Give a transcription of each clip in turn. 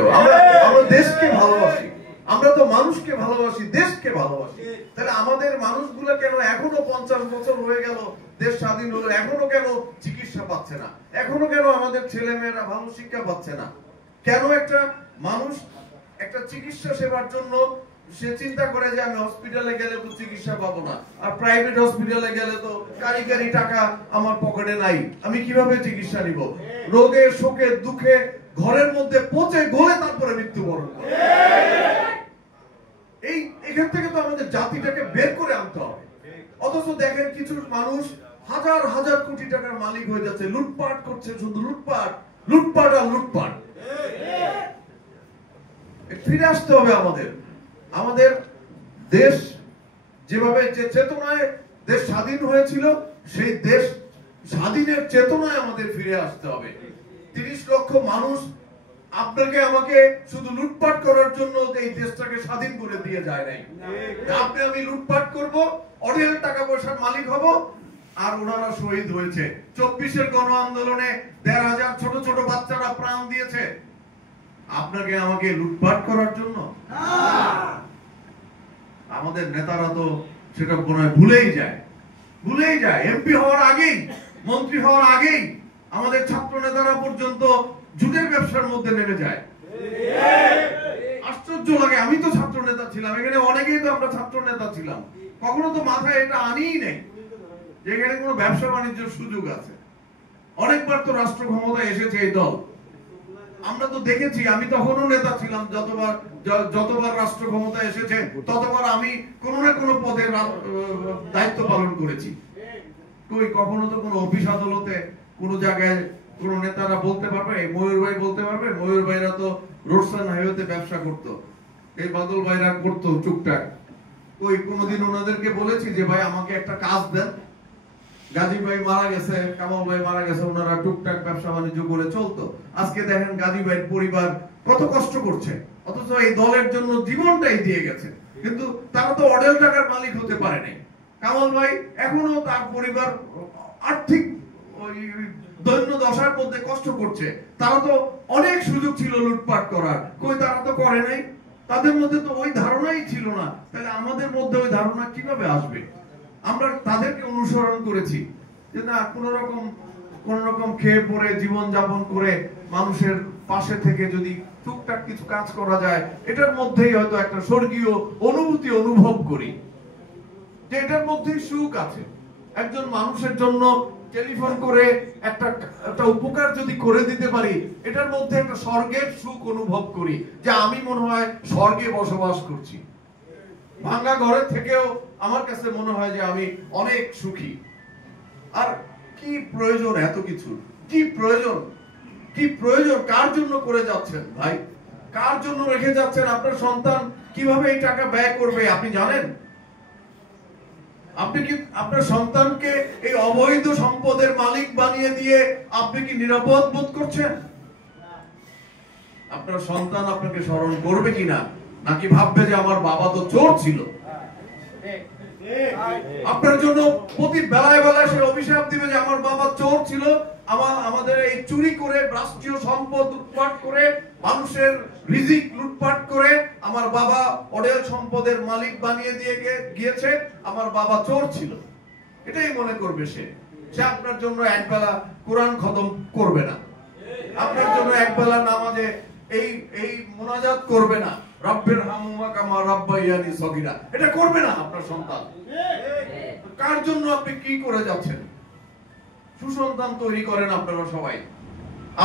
যাবো। আমরা দেশকে ভালোবাসি, আমরা তো মানুষকে ভালোবাসি, দেশকে ভালোবাসি। তাহলে আমাদের মানুষগুলো কেন এখনো 50 বছর হয়ে গেল দেশ স্বাধীন হলো, এখনো কেন চিকিৎসা পাচ্ছে না? এখনো কেন আমাদের ছেলে মেয়েরা ভালো শিক্ষা পাচ্ছে না? কেন একটা মানুষ একটা চিকিৎসা সেবার জন্য সে চিন্তা করে যে আমি হসপিটালে গেলে তো চিকিৎসা পাবো না, আর প্রাইভেট হসপিটালে গেলে তো কারি টাকা আমার পকেটে নাই, আমি কিভাবে চিকিৎসা নিব? রোগে শোকে দুঃখে ঘরের মধ্যে পচে গলে তারপরে মৃত্যুবরণ করে। এখান থেকে তো আমাদের জাতিটাকে বের করে আনতে হবে। অথচ দেখেন কিছু মানুষ হাজার হাজার কোটি টাকার মালিক হয়ে যাচ্ছে, লুটপাট করছে, শুধু লুটপাট লুটপাট আর লুটপাট। ফিরে আসতে হবে আমাদের দেশ যেভাবে যে চেতনায় দেশ স্বাধীন হয়েছিল, সেই দেশ স্বাধীনের চেতনায় আমাদের ফিরে আসতে হবে। 30 লক্ষ মানুষ আপনাকে আমাকে শুধু লুটপাট করার জন্য এই দেশটাকে স্বাধীন করে দিয়ে যায় নাই। আপনি আমি লুটপাট করব, অঢেল টাকা পয়সার মালিক হব, আর ওনারা শহীদ হয়েছে। 24-এর গণ আন্দোলনে 1,500 ছোট ছোট বাচ্চারা প্রাণ দিয়েছে আপনাকে আমাকে লুটপাট করার জন্য। আমাদের নেতারা তো সেটা মনে হয় ভুলেই যায়। এমপি হওয়ার আগেই, মন্ত্রী হওয়ার আগেই আমাদের ছাত্র নেতারা পর্যন্ত জুটের ব্যবসার মধ্যে নেমে যায়। আশ্চর্য লাগে। আমি তো ছাত্র নেতা ছিলাম, এখানে অনেকেই তো আমরা ছাত্র নেতা ছিলাম, কখনো তো মাথায় এটা আনিই নেই যে এখানে কোনো ব্যবসা বাণিজ্যের সুযোগ আছে। অনেকবার তো রাষ্ট্র ক্ষমতায় এসেছে এই দল, আমরা তো দেখেছি। আমি তখনও নেতা ছিলাম, যতবার রাষ্ট্র ক্ষমতা এসেছে ততবার আমি কোনো না কোনো পদে দায়িত্ব পালন করেছি। কখনো তো কোনো অফিস আদালতে কোনো জায়গায় কোন নেতারা বলতে পারবে, ময়ূর ভাই বলতে পারবে, ময়ূর ভাইরা তো রোডসান হাইওয়েতে ব্যবসা করতো, এই বাদল ভাইরা করতো টুকটাক। কোনোদিন ওনাদেরকে বলেছি যে ভাই আমাকে একটা কাজ দেন? গাজী ভাই মারা গেছে, কামাল ভাই মারা গেছে, ওনারা টুকটাক ব্যবসা বাণিজ্য করে চলতো। আজকে দেখেন গাজী ভাইয়ের পরিবার কত কষ্ট করছে, অথচ এই দলের জন্য জীবনটাই দিয়ে গেছে, কিন্তু তারা তো অঢেল টাকার মালিক হতে পারেনি। কামাল ভাই এখনো তার পরিবার আর্থিক দৈন্য দশার মধ্যে কষ্ট করছে। তারা তো অনেক সুযোগ ছিল লুটপাট করার, তারা তো করে নাই। তাদের মধ্যে তো ওই ধারণাই ছিল না, তাহলে আমাদের মধ্যে ওই ধারণা কিভাবে আসবে? আমরা তাদেরকে অনুসরণ করেছি যে না, কোন রকম খেয়ে পরে জীবন যাপন করে মানুষের পাশে থেকে যদি টুকটাক কিছু কাজ করা যায়, এটার মধ্যেই হয়তো একটা স্বর্গীয় অনুভূতি অনুভব করি, যে এটার মধ্যেই সুখ আছে। একজন মানুষের জন্য টেলিফোন করে একটা উপকার যদি করে দিতে পারি, এটার মধ্যে একটা স্বর্গের সুখ অনুভব করি, যে আমি মনে হয় স্বর্গে বসবাস করছি। ভাঙা ঘরের থেকেও আমার কাছে মনে হয় যে আমি অনেক সুখী। আর কি প্রয়োজন এত কিছু? কি প্রয়োজন? কার জন্য করে যাচ্ছেন ভাই? কার জন্য রেখে যাচ্ছেন? আপনার সন্তান কিভাবে এই টাকা ব্যয় করবে আপনি জানেন? আপনি কি আপনার সন্তানকে এই অবৈধ সম্পদের মালিক বানিয়ে দিয়ে আপনি কি নিরাপদ বোধ করছেন? আপনার সন্তান আপনাকে স্মরণ করবে কিনা, নাকি ভাববে যে আমার বাবা তো চোর ছিল? আপনার জন্য প্রতি বেলায় সে অভিশাপ দিবে যে আমার বাবা চোর ছিল, আমাদের এই চুরি করে রাষ্ট্রীয় সম্পদ লুটপাট করে মানুষের রিজিক লুটপাট করে আমার বাবা অঢেল সম্পদের মালিক বানিয়ে দিয়ে গিয়েছে, আমার বাবা চোর ছিল। এটাই মনে করবে সে আপনার জন্য একবেলা কোরআন খতম করবে না, আপনার জন্য একবেলা নামাজে এই মুনাজাত করবে না, রব্বির হামহুমা কামা রাব্বায়ানি সগীরা, এটা করবে না আপনার সন্তান। কার জন্য আপনি কি করে যাচ্ছেন? সুসন্তান তৈরি করেন আপনারা সবাই।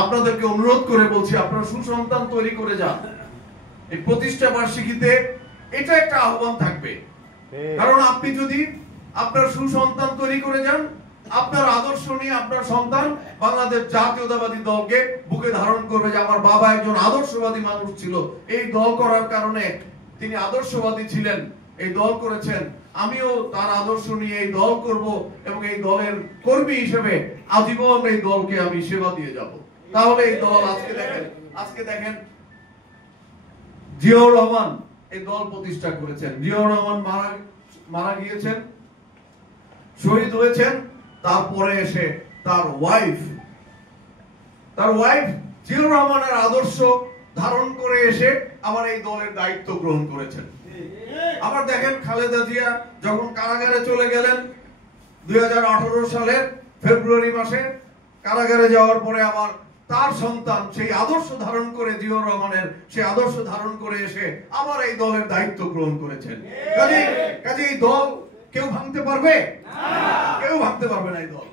আপনাদেরকে অনুরোধ করে বলছি, আপনারা সুসন্তান তৈরি করে যান। এই প্রতিষ্ঠা বার্ষিকীতে এটা একটা আহ্বান থাকবে, কারণ আপনি যদি আপনার সুসন্তান তৈরি করে যান, আপনার আদর্শ নিয়ে আপনার সন্তান বাংলাদেশ জাতীয়তাবাদী দলকে বুকে ধারণ করবে যে আমার বাবা একজন আদর্শবাদী মানুষ ছিল, এই দল করার কারণে তিনি আদর্শবাদী ছিলেন, এই দল করেছেন, আমিও তার আদর্শ নিয়ে এই দল করব এবং এই দলের কর্মী হিসেবে আজীবন এই দলকে আমি সেবা দিয়ে যাব। তাহলে এই দল আজকে দেখেন জিয়াউর রহমান এই দল প্রতিষ্ঠা করেছেন। জিয়াউর রহমান মারা গিয়েছেন, শহীদ হয়েছেন, তারপরে এসে তার ওয়াইফ জিয়াউর রহমানের আদর্শ ধারণ করে এসে আবার এই দলের দায়িত্ব গ্রহণ করেছেন। আবার দেখেন খালেদা জিয়া যখন কারাগারে চলে গেলেন 2018 সালের ফেব্রুয়ারি মাসে, কারাগারে যাওয়ার পরে আবার তার সন্তান সেই আদর্শ ধারণ করে, জিয়াউর রহমানের সেই আদর্শ ধারণ করে এসে আবার এই দলের দায়িত্ব গ্রহণ করেছেন। কাজে এই দল কেউ ভাঙতে পারবে? কেউ ভাঙতে পারবে না এই দল।